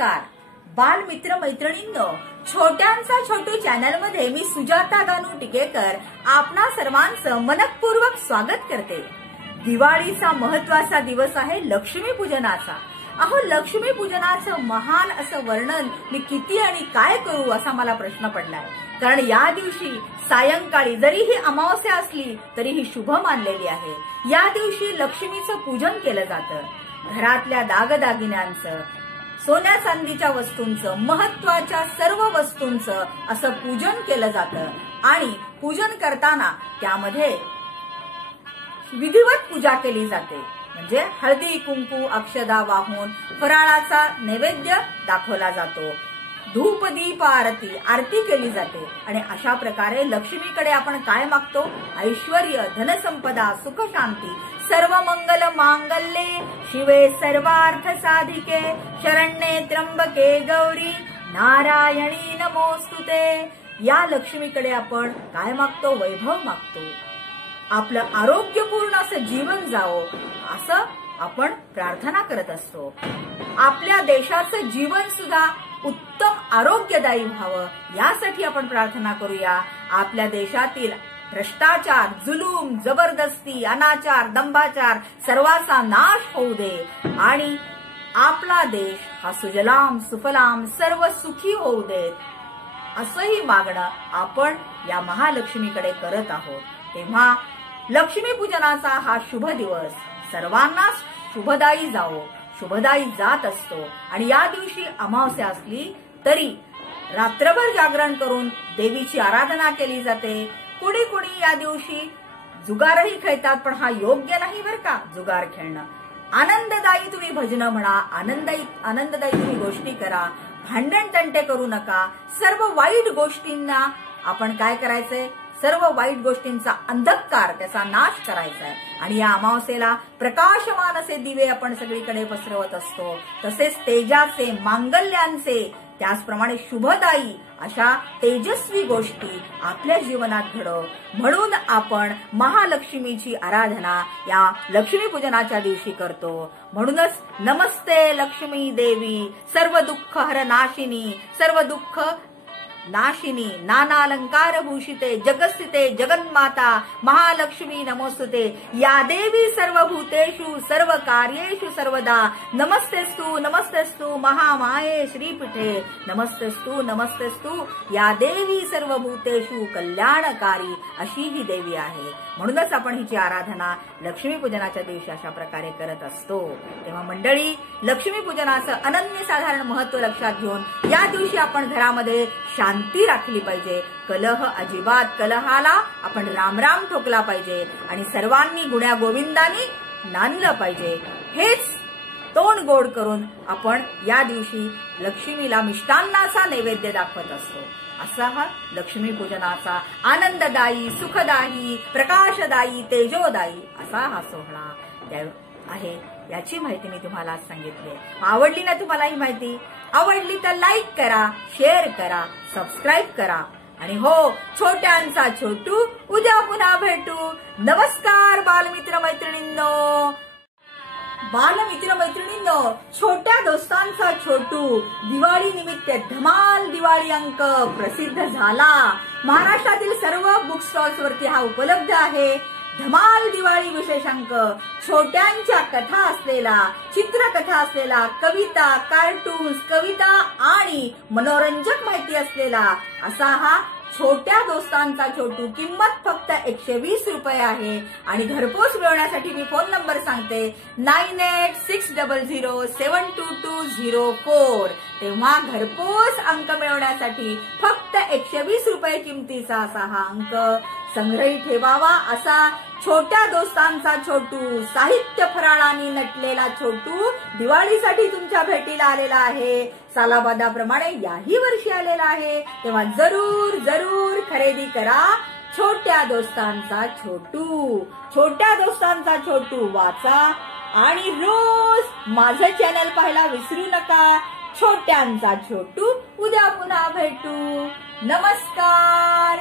नमस्कार बाल मित्र मैत्रिणींनो, छोट्यांचा छोटू चॅनल मध्ये मी सुजाता गानू टिकेकर आपणा सर्वांचं मनपूर्वक स्वागत करते। दिवाळीचा महत्त्वाचा दिवस आहे लक्ष्मी पूजनाचा। अहो, लक्ष्मी पूजनाचं महान असं वर्णन मी किती आणि काय करू असा मला प्रश्न पडलाय। कारण या दिवशी सायंकाळी जरी ही अमावास्या असली तरी ही शुभ मानलेली आहे। या दिवशी लक्ष्मीचं पूजन केलं जातं। घरातल्या दागदागिन्यांचं, सोन्या चांदीच्या वस्तूंचं, महत्त्वाच्या सर्व वस्तूंचं असं पूजन केलं जातं आणि पूजन करताना त्यामध्ये विधिवत पूजा केली जाते। म्हणजे हळदी कुंकू अक्षदा वाहून फराळाचा नैवेद्य दाखवला जातो, धूप दीप आरती केली जाते आणि अशा प्रकारे लक्ष्मीकडे आपण काय मागतो? ऐश्वर्य, धनसंपदा, सुख शांती, सर्व मंगल मांगल्ये शिवे सर्वार्थ साधिके शरण्ये त्र्यंबके गौरी नारायणी नमोस्तुते। या लक्ष्मीकडे आपण काय मागतो? वैभव मागतो, आपलं आरोग्यपूर्ण असं जीवन जावो असं आपण प्रार्थना करत असतो। आपल्या देशाचं जीवन सुद्धा उत्तम आरोग्यदायी व्हावं यासाठी आपण प्रार्थना करूया। आपल्या देशातील भ्रष्टाचार, जुलूम, जबरदस्ती, अनाचार, दंभाचार सर्वांचा नाश होऊ दे आणि आपला देश हा सुजलाम सुफलाम सर्व सुखी होऊ दे असंही मागणं आपण या महालक्ष्मीकडे करत आहोत। तेव्हा लक्ष्मी पूजनाचा हा शुभ दिवस सर्वांना शुभदायी जावो, शुभदायी जात असतो आणि या दिवशी अमावास्या असली तरी रात्रभर जागरण करून देवीची आराधना केली जाते। कुणी कुणी या दिवशी जुगारही खेळतात, पण हा योग्य नाही बरं का जुगार खेळणं। आनंददायी तुम्ही भजनं म्हणा, आनंददायी तुम्ही गोष्टी करा, भांडण तंटे करू नका। सर्व वाईट गोष्टींना आपण काय करायचंय? सर्व वाईट गोष्टींचा अंधकार त्याचा नाश करायचा आहे आणि या अमावास्येला प्रकाशमान असे दिवे आपण सगळीकडे पसरवत असतो। तसेच तेजाचे, मांगल्यांचे, त्याचप्रमाणे शुभदायी अशा तेजस्वी गोष्टी आपल्या जीवनात घडव म्हणून आपण महालक्ष्मीची आराधना या लक्ष्मी पूजनाच्या दिवशी करतो। म्हणूनच नमस्ते लक्ष्मी देवी सर्व दुःख हर नाशिनी, सर्व दुःख नाशिनी, नानालंकार भूषिते, जगस्थिते जगन्माता महालक्ष्मी नमोस्तुते। या देवी सर्वभूतेषु सर्व कार्येषु सर्वदा नमस्तेस्तु महामाये श्रीपीठे नमस्तेस्तु या देवी सर्वभूतेषु कल्याणकारी अशी ही देवी आहे। म्हणूनच आपण हिची आराधना लक्ष्मी पूजनाच्या दिवशी अशा प्रकारे करत असतो। तेव्हा मंडळी, लक्ष्मी पूजनाचं अनन्यसाधारण महत्त्व लक्षात घेऊन या दिवशी आपण घरामध्ये शांती राखली पाहिजे। कलह अजिबात, कलहाला आपण रामराम ठोकला पाहिजे आणि सर्वांनी गुण्या गोविंदानी नांदलं पाहिजे। हेच तोंड गोड करून आपण या दिवशी लक्ष्मीला मिष्टान्नाचा नैवेद्य दाखवत असतो। असा हा लक्ष्मी पूजनाचा आनंददायी, सुखदायी, प्रकाशदायी, तेजोदायी असा हा सोहळा आहे। याची माहिती मी तुम्हाला आज सांगितली। आवडली ना तुम्हाला ही माहिती? आवडली तर लाईक करा, शेअर करा, सबस्क्राईब करा आणि हो, छोट्यांचा छोटू उद्या पुन्हा भेटू। नमस्कार बालमित्र मैत्रिणींनो। बालमित्र मैत्रिणींनो, छोट्या दोस्तांचा छोटू दिवाळी निमित्त धमाल दिवाळी अंक प्रसिद्ध झाला। महाराष्ट्रातील सर्व बुक स्टॉल्स वरती हा उपलब्ध आहे। धमाल दिवाळी विशेष अंक, छोट्यांच्या कथा असलेला, चित्रकथा असलेला, कविता, कार्टून्स, कविता आणि मनोरंजक माहिती असलेला असा हा छोट्या दोस्तांचा छोटू। किंमत फक्त 120 रुपये आहे आणि घरपोच मिळवण्यासाठी मी फोन नंबर सांगते 9860072204। तेव्हा घरपोच अंक मिळवण्यासाठी फक्त 120 रुपये किमतीचा असा हा अंक संग्रही ठेवावा। असा छोट्या दोस्तांचा छोटू, साहित्य फराळाने नटलेला छोटू दिवाळीसाठी तुमच्या भेटीला आलेला आहे। सालाबादाप्रमाणे याही वर्षी आलेला आहे। तेव्हा जरूर जरूर खरेदी करा छोट्या दोस्तांचा छोटू। छोट्या दोस्तांचा छोटू वाचा आणि रोज माझं चॅनल पाहायला विसरू नका। छोट्यांचा छोटू उद्या पुन्हा भेटू। नमस्कार।